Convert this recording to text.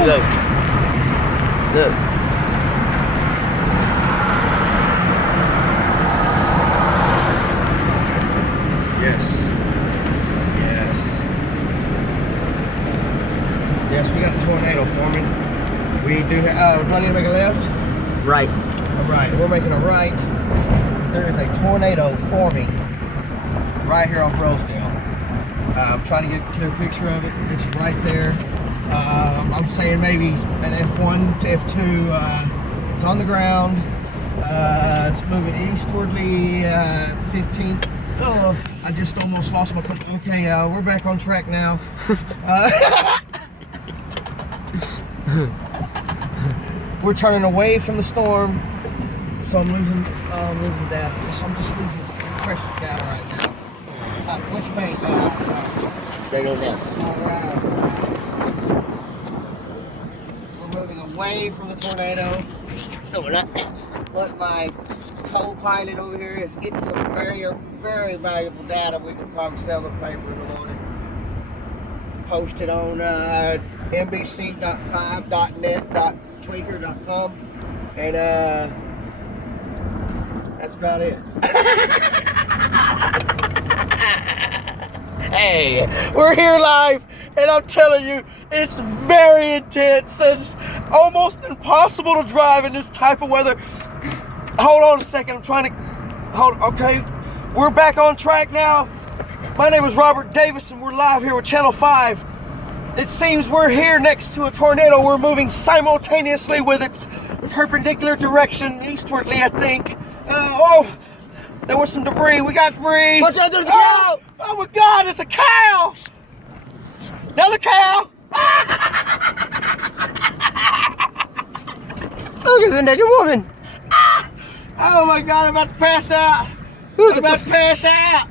Look. Look. Yes. Yes. Yes, we got a tornado forming. We do I need to make a left? Right. All right, we're making a right. There is a tornado forming right here off Rosedale. I'm trying to get a clear picture of it. It's right there. I'm saying maybe an F1 to F2. It's on the ground. It's moving eastwardly, 15. Oh, I just almost lost my. Okay, we're back on track now. We're turning away from the storm, so I'm losing data. I'm just losing precious data right now. Which way? Right on now. All right. We're moving away from the tornado. No, we're not. But my co-pilot over here is getting some very, very valuable data. We can probably sell the paper in the morning. Post it on nbc.5.net.tweaker.com, and that's about it. Hey, we're here live, and I'm telling you, it's very intense. It's almost impossible to drive in this type of weather. Hold on a second, I'm trying to okay, we're back on track now. My name is Robert Davis, and we're live here with Channel 5. It seems we're here next to a tornado. We're moving simultaneously with its perpendicular direction, eastwardly, I think. There was some debris. We got debris. Watch out, there's a cow! Oh my God, it's a cow! Another cow! Look at the naked woman. Oh my God, I'm about to pass out. I'm about to pass out.